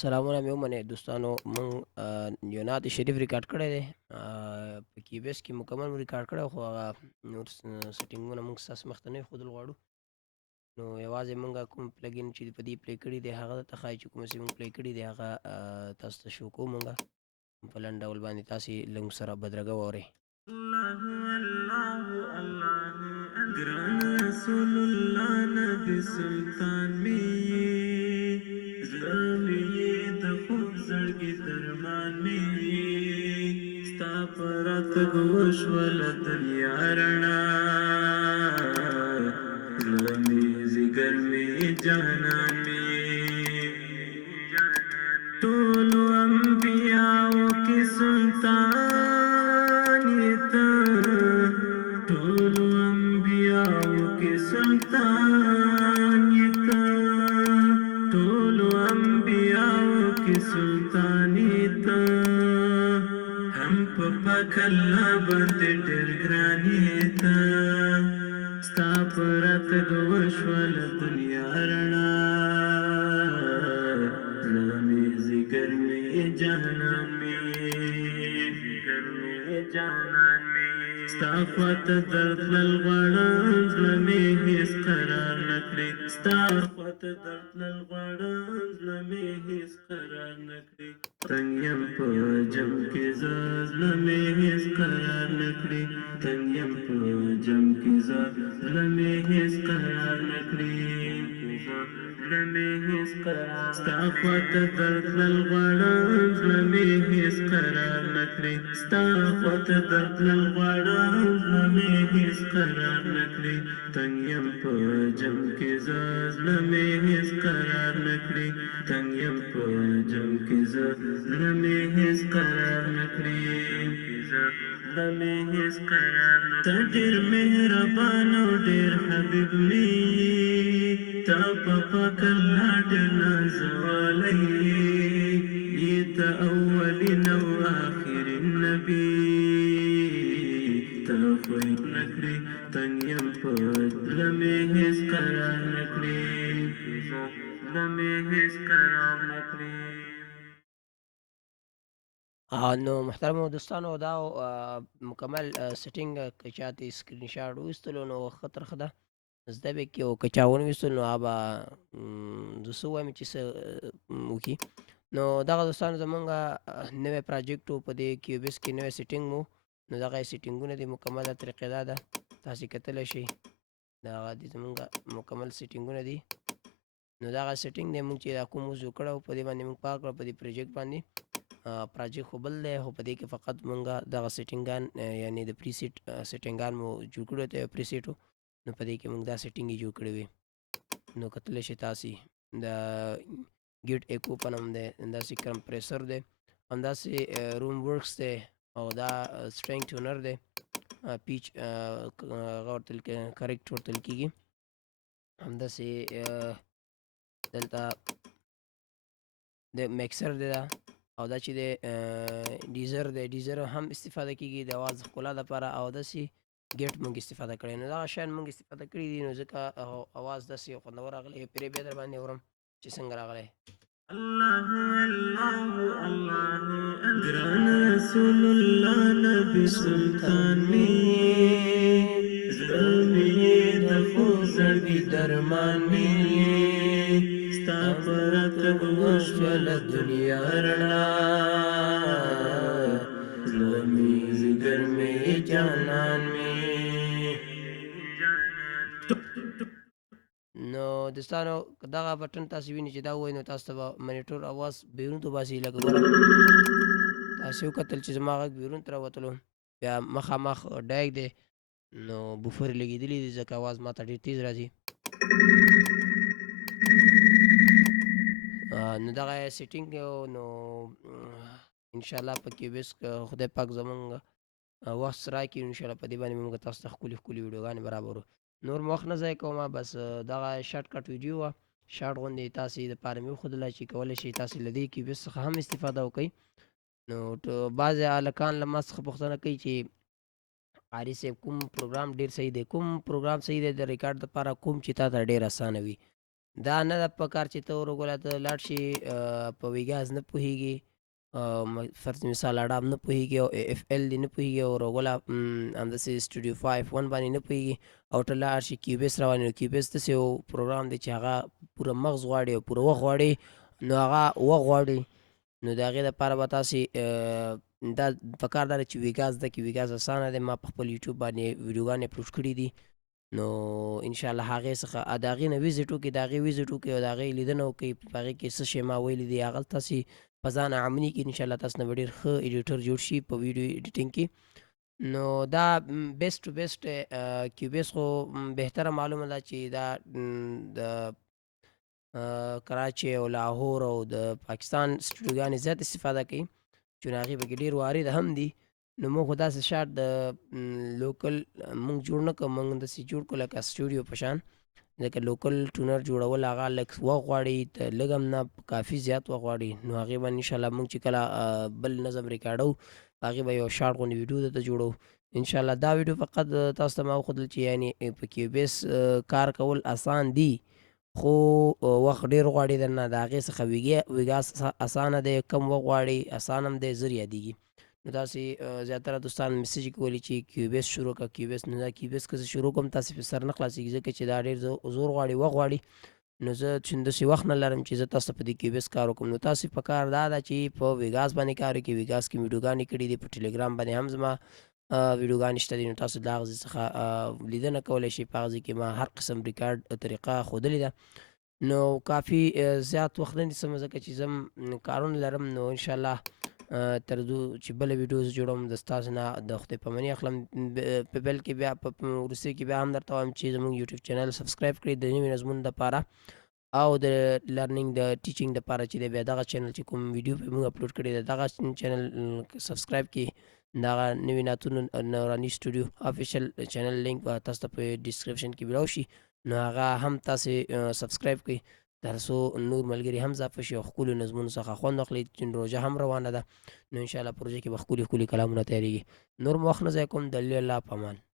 سلامونه مې ومنئ دوستانو مونږ یو نعت شریف ریکارډ کړی دی په کیبیس کې مکمل مو ریکارډ کړی خو هغه نور سیټینګونه مونږ ستاسو مخ ته نه ایښودل غواړو نو یوازې مونږ کوم پلګین چې په دې پلی کړي دی هغه درته ښایي چې کوم څه مونږ پلی کړي دی هغه تاسو ته شو کوو مونږ په لنډ ډول باندې تاسې لږ سره بدرګه واورئ الله الله الله ګران رسول الله نبی سلطان می زړه مې د خوږ زړګي درمان مې ستا په راتګ وشوله دنیا رڼا زړه مې ځيګر مې جانان مې ټولو انبیاو کې سلطان یې ته ټولو انبیاو کې سلطان یې ته ټولو انبیاو کې سلطان یې ته هم په پاک الله باندې ډېر ګران یې ته ستا په راتګ وشوله دنیا رڼا زړه مې ځيګر مې جانان مې ځيګر مې جانان مې ستا خواته درتلل غواړم زړه مې هېڅ قرار نه کړې ستا خواته درتلل غواړم زړه مې هېڅ قرار نه کړې تنګ یم په جم کې زه زړه مې هېڅ قرار نه کړې تنګ یم په جم کې زه زړه مې هېڅ قرار نه کړې زړه مې هېڅ قرار ستا خواته درتلل غواړم زړه مې هېڅ قرار نه کړې ستا خواته درتلل غواړم زړه مې هېڅ قرار نه کړې تنګ یم په جم کې زه زړه مې هېڅ قرار نه کړې تنګ یم په جم کې زه زړه مې هېڅ قرار نه کړې زړه مې هېڅ قرار نه ته ډېر مهربان او ډېر حبیب مې تا په پاک الله ډېر نازولی یې ته اولین او آخرین نبي ته خو یې نه کړې تنګ یم په زړه مې هېڅ قرار نه کړې زړه مې هېڅ قرار نه کړې نو محترمو دوستانو دا مکمل سیټینګ که چاته سکرین شاټ وایستلو نو ښه ترخه ده زده به کې او که چا ونه ویستل نو هغه به زه څه ووایم چې څه وکړي نو دغه دوستانو زمونږ نوی پراجیکټ و په دې کیوبیس کې نوی سیټینګ مو نو دغه سیټینګونه دي مکمله طریقې دا ده تاسې کتلی شئ دغه دي زمونږ مکمل سیټینګونه دي نو دغه سیټینګ دی مونږ چې دا کوم اوس جوړ کړی و په دې باندې مونږ پاک کړه په دې پروجیکټ باندې پراجیکټ خو بل دی خو په دې کې فقط مونږ دغه سیټینګان یعنی د پری سیټ سیټینګان مو جوړ کړي ته پری سیټو نو په دې کې مونږ دا سیټینګ یې جوړ کړی وي نو کتلی شئ تاسې د ګیټ ایکو په نوم دی همداسې کمپریسر دی همداسې روم ورکس دی او دا سټرینګ ټیونر دی پیچ هغه ورته کریکټ ورته کېږي همداسې دلته د میکسر دی دا او دا چې د ډیزر هم استفاده کېږي د اواز ښکلا دپاره او داسې ګیټ مونږ استفاده کړی نو دغه شیان مونږ استفاده کړي دي نو ځکه اواز داسې خوندور راغلی پرې بیا در باندې اورم چې څنګه راغلی الله الله الله ګران رسول الله نبی سلطان می زړه مې د خوږ زړګي درمان می ستا په راتګ وشوله دنیا رڼا زړه مې ځيګر مې جانان مې نو دوستانو که دغه بټن تاسو وینئ چې دا ووایي نو تاسو ته به منیټور اواز بیرون ته وباسي لکه ګوره تاسې وکتل چې زما غږ بیرون ته راوتلو بیا مخامخ ډایک دی نو بوفر یې لګېدلي دي ځکه اواز ما ته ډېر تیز راځي نو دغه سیټینګ نو انشاءالله په کیوبیس خدای پاک زمونږ وخت راکړي انشاءالله په دې باندې موږ تاسو ته ښکلي ښکلي ویډیوګانې برابرو نور مو وخت نه ضایع کومه بس دغه شارټ کټ ویډیو وه شارټ غوندې تاسې دپاره مې وښودله چې کولی شئ تاسې له دې کیوبیس څخه هم استفاده وکئ نو بعضې هلکان له ما څخه پوښتنه کوي چې قاري صاحب کوم پروګرام ډېر صحیح دی کوم پروګرام صحیح دی د ریکارډ دپاره کوم چې تا ته ډېر اسانه وي دا نه ده پکار چې ته ورغله ته لاړ شې په ویګاز نه پوهېږې فرض مثال اډاب نه پوهېږي او اف ال دې نه پوهېږي او ورغله همداسې سټوډیو 5 باندې نه پوهېږي او ته لاړ شې کیوبیس روان یې نو کیوبیس داسې یو پروګرام دی چې هغه پوره مغز غواړي او پوره وخت غواړي نو هغه وخت غواړي نو د هغې دپاره به تاسې دا پکار دا ده چې ویګاز زده کړي ویګاز اسانه دی ما په خپل یوټیوب باندې ویډیوګانې اپلوډ کړي دي نو انشاءالله هغې څخه د هغې نه وزټ وکړئ د هغې وزټ وکړئ او د هغې لیدنه وکړئ په هغې کې څه شی ما ویلي دي هغه تاسې په ځان عملي کړي انشاءالله تاسو نه به ډېر ښه ایډیټر جوړ شي په ویډیو ایډیټینګ کې نو دا بیسټ ټو بیسټ کیوبیس خو بهتره معلومه ده چې دا د کراچۍ او لاهور او د پاکستان سټوډیوګانې زیات استفاده کوي چې نو هغې پکې ډېر وارد هم دي نو موږ خو داسې شارټ د لوکل موږ جوړ نه کړو موږ داسې جوړ کړو لکه سټوډیو په شان ځکه لوکل ټونر جوړول هغه لږ وخت غواړي لږ هم نه کافي زیات وخت غواړي نو هغې باندې انشاءالله موږ چې کله بل نظم ریکارډو هغې به یو شارټ غوندې ویډیو درته جوړو انشاءالله دا ویډیو فقط تاسو ته ما وښودل چې یعنې په کیوبیس کار کول اسان دي خو وخت ډېر غواړي درنه د هغې څخه ویګا اسانه دی کم وخت غواړي اسان هم دی ژر یادېږي نو تاسې زیاتره دوستان میسج کولی چې کیوبیس شروع کړه کیوبیس نو دا کیوبیس که زه شروع کړم تاسې په سر نه خلاصېږي ځکه چې دا ډېر زور غواړي وخت غواړي نو زه چې داسې وخت نه لرم چې زه تاسو ته په دې کیوبیس کار وکړم نو تاسې په کار دا ده چې په ویګاس باندې کار وکړئ ویګاس کې ویډیوګانې کړي دي په ټلګرام باندې هم زما ویډیوګانې شته دي نو تاسو د هغه ځای څخه لیدنه کولی شئ په هغه ځای کې ما هر قسم ریکارډ طریقه ښودلې ده نو کافي زیات وخت نه نیسم ځکه چې زه کارونه لرم نو انشاءالله تر څو چې بله ویډیو زه جوړوم د ستاسو نه د خدای پاماني اخلم په بل کې بیا په وروستۍ کې بیا هم درته وایم چې زموږ یوټیوب چینل سبسکرایب کړئ د نوي نظمونو دپاره او د لرنینګ د ټیچینګ دپاره چې دی بیا دغه چینل چې کوم ویډیو پې موږ اپلوډ کړی دی دغه چینل سبسکرایب کړي دغه نوي نعتونو نوراني سټوډیو افیشل چینل لینک به تاسو ته په ډسکرپشن کې به راشي نو هغه هم تاسې سبسکرایب کړئ تر څو نور ملګري هم اضافه شي او ښکلو نظمونو څخه خوند واخلئ چې روژه هم روانه ده نو انشاءالله پروژه کې به ښکلي ښکلي کلامونه تیارېږي نور مو وخت نه ضایع کوم د الله په امان